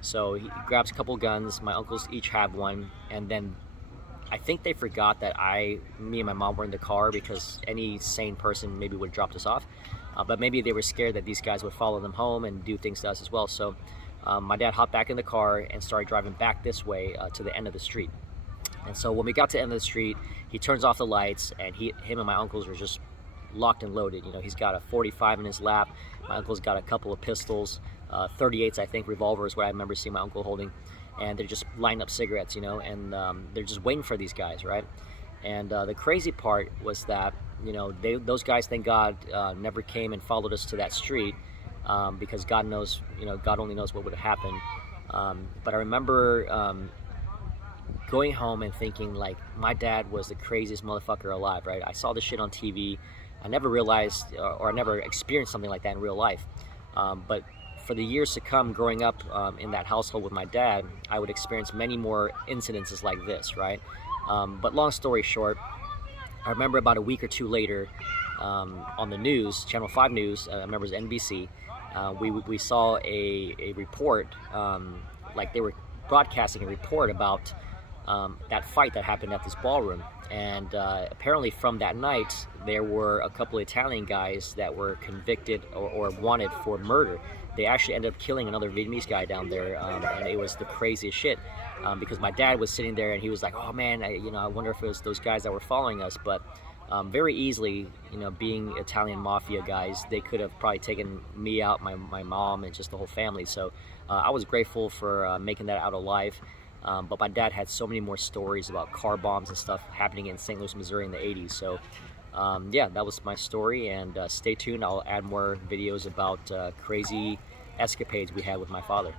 So he grabs a couple guns. My uncles each have one, and then I think they forgot that me and my mom were in the car because any sane person maybe would have dropped us off. But maybe they were scared that these guys would follow them home and do things to us as well. So my dad hopped back in the car and started driving back this way to the end of the street. And so when we got to the end of the street, he turns off the lights, and him and my uncles were just locked and loaded. You know, he's got a 45 in his lap. My uncle's got a couple of pistols, 38s, I think, revolvers, what I remember seeing my uncle holding. And they're just lining up cigarettes, you know, and they're just waiting for these guys, right? And the crazy part was that, you know, those guys, thank God, never came and followed us to that street, because God knows, you know, God only knows what would have happened. But I remember going home and thinking, like, my dad was the craziest motherfucker alive, right? I saw this shit on TV. I never realized, or I never experienced something like that in real life. But for the years to come, growing up in that household with my dad, I would experience many more incidences like this, right? But long story short, I remember about a week or two later, on the news, Channel 5 News, I remember it was NBC, we saw a report, like they were broadcasting a report about that fight that happened at this ballroom. And apparently from that night, there were a couple of Italian guys that were convicted or wanted for murder. They actually ended up killing another Vietnamese guy down there, and it was the craziest shit. Because my dad was sitting there and he was like, "Oh man, I wonder if it was those guys that were following us." But very easily, you know, being Italian mafia guys, they could have probably taken me out, my mom, and just the whole family. So I was grateful for making that out alive. But my dad had so many more stories about car bombs and stuff happening in St. Louis, Missouri in the 80s. So yeah, that was my story, and stay tuned. I'll add more videos about crazy escapades we had with my father.